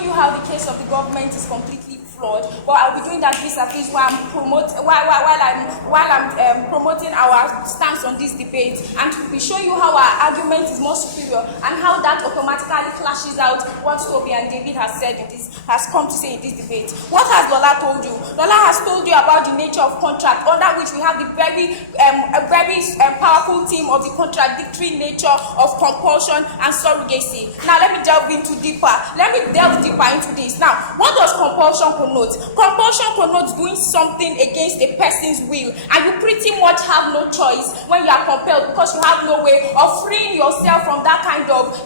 showing you how the case of the government is completely flawed. But I'll be doing that vis-a-vis while I'm promoting our stance on this debate, and to be showing you how our argument is more superior and how that automatically clashes out what Toby and David has come to say in this debate. What has Lola told you? Lola has told you about the nature of contract, under which we have the very powerful theme of the contradictory nature of compulsion and surrogacy. Now let me delve into deeper. Let me delve deeper into this. Now, what does compulsion connote? Compulsion connotes doing something against a person's will, and you pretty much have no choice when you are compelled, because you have no way of freeing yourself from that kind of,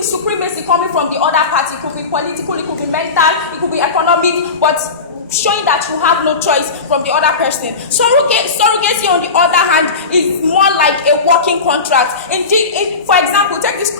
supremacy coming from the other party. It could be political, it could be mental, it could be economic, but showing that you have no choice from the other person. Surrogacy, on the other hand, is more like a working contract. Indeed, for example, take this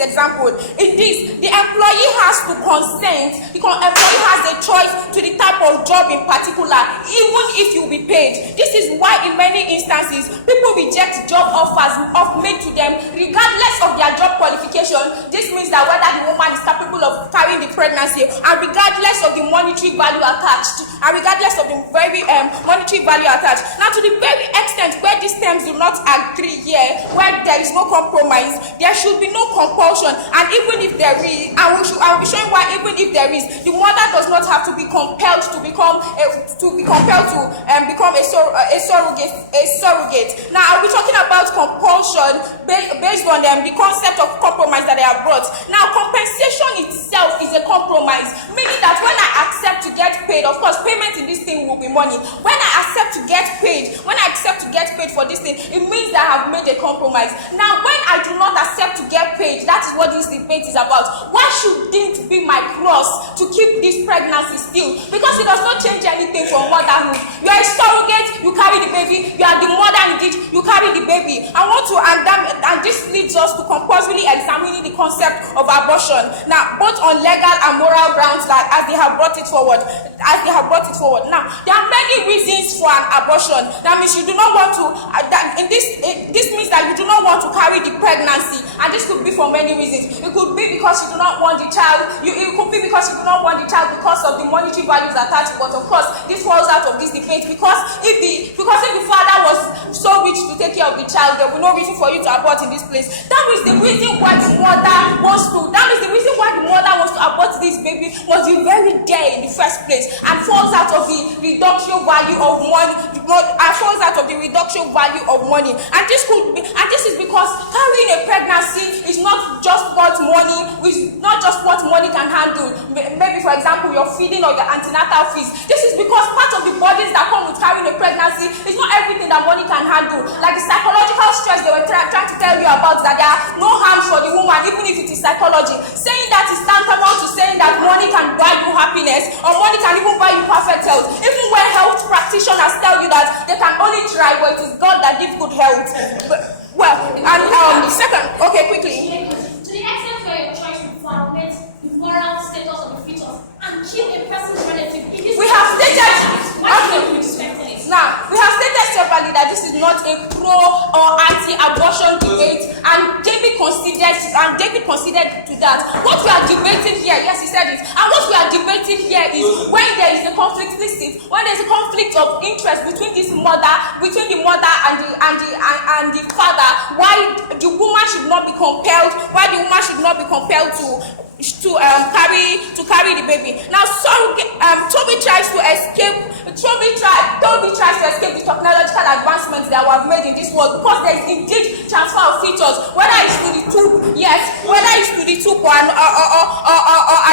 example. In this, the employee has to consent. The employee has a choice to the type of job in particular, even if you be paid. This is why in many instances, people reject job offers made to them regardless of their job qualification. This means that whether the woman is capable of carrying the pregnancy, and regardless of the monetary value attached, and regardless of the very monetary value attached. Now, to the very extent where these terms do not agree here, where there is no compromise, there should be no compulsion. And even if there is, I will be showing why even if there is, the mother does not have to be compelled to become a surrogate. Now, I'll be talking about compulsion based on the concept of compromise that I have brought. Now, compensation itself is a compromise, meaning that when I accept to get paid, of course, payment in this thing will be money. When I accept to get paid for this thing, it means that I have made a compromise. Now, when I do not accept to get paid, that is what this debate is about. Why should it be my cross to keep this pregnancy still? Because it does not change anything from motherhood. You are a surrogate, you carry the baby. You are the mother indeed, you carry the baby. And this leads us to compulsorily examining the concept of abortion. Now, both on legal and moral grounds, that as they have brought it forward. Now, there are many reasons for an abortion. That means you do not want to. This means that you do not want to carry the pregnancy, and this could be for many reasons. It could be because you do not want the child. It could be because you do not want the child because of the monetary values attached. But of course, this falls out of this debate, because if the father was so rich to take care of the child, there will be no reason for you to abort in this place. That means the reason why the mother wants to abort this baby must be very dear in the first place, and falls out of the reduction value of money. And this is because carrying a pregnancy is not just what money can handle. Maybe, for example, your feeding or your antenatal fees. This is because part of the burdens that come with carrying a pregnancy is not everything that money can handle. Like the psychological stress they were trying to tell you about, that there are no harms for the woman, even if it is psychology. Saying that is tantamount to saying that money can buy you happiness, or money can even buy you perfect health. Even when health practitioners tell you that they can only try, but it is God that gives good health. Quickly. To the extent where your choice will violate the moral status of the fetus and kill a person's relative, we have stated separately that this is not a pro or anti-abortion debate, and David considered to that. What we are debating here, yes, he said it, and what we are debating here is when there is a conflict. When there is a conflict of interest between the mother and the father, why the woman should not be compelled to carry the baby. Now, Toby tries to escape the technological advancements that were made in this world, because there is indeed transfer of features, whether it's to the tube, or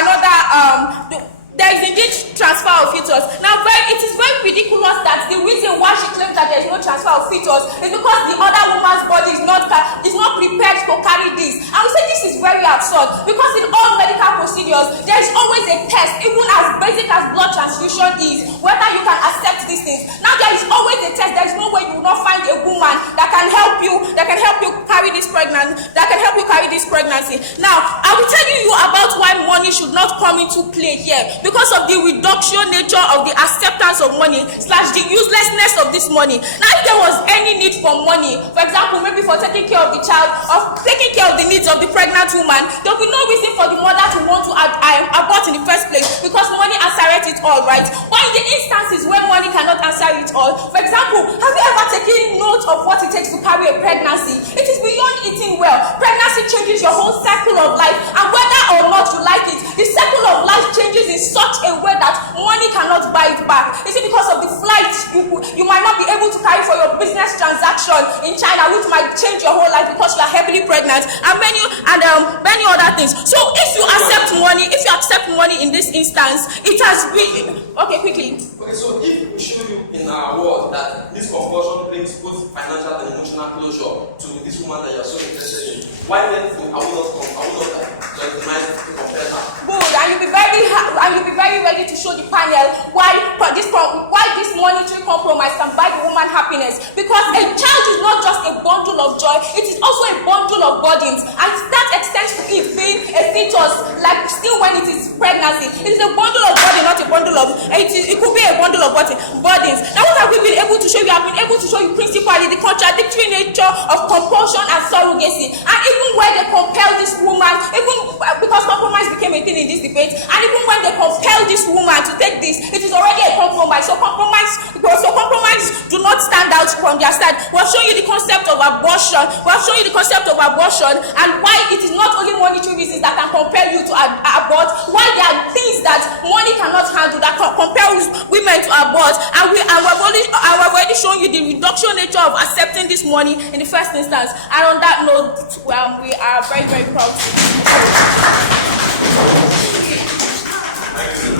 another. There is indeed transfer of fetus. Now, it is very ridiculous that the reason why she claims that there is no transfer of fetus is because the other woman's body is not prepared to carry this. And we say this is very absurd, because in all medical procedures, there is always a test, even as basic as blood transfusion is, whether you can accept these things. Now, there is always a test. There is no way you will not find a woman that can help you carry this pregnancy. Now, I will tell you about why money money should not come into play here because of the reduction nature of the acceptance of money / the uselessness of this money. Now, if there was any need for money, for example, maybe for taking care of the child or taking care of the needs of the pregnant woman, there will be no reason for the mother to want to abort in the first place because money answers it all, right? But in the instances where money cannot answer it all, for example, have you ever taken note of what it takes to carry a pregnancy? It is beyond eating well. Pregnancy changes your whole cycle of life, and whether or not you like it, the cycle of life changes in such a way that money cannot buy it back. Is it because of the flight you might not be able to carry for your business transaction in China, which might change your whole life because you are heavily pregnant, and many other things. So if you accept money in this instance, it has been okay. Quickly. Okay, so if we show you in our world that this compulsion brings both financial and emotional closure to this woman that you are so interested in, why then I will not demand to compare her? Good, and you'll be very ready to show the panel why this monetary compromise can buy the woman happiness. Because a child is not just a bundle of joy; it is also a bundle of burdens, and that extends to it being a fetus, like still when it is pregnancy. It is a bundle of burden, not a bundle of. It could be a bundle of burdens. Now, what have we been able to show you? We have been able to show you principally the contradictory nature of compulsion and surrogacy, and even where they compel this woman, even because compromise became a thing in this debate, and even when they compel this woman to take this, it is already a compromise. So compromise do not stand out from their side. We have shown you the concept of abortion. And why it is not only monetary reasons that can compel you to abort. Why there are things that money cannot handle that compels women to abort. And we've already shown you the reduction nature of accepting this money in the first instance. And on that note, we are very, very proud to. Thank you.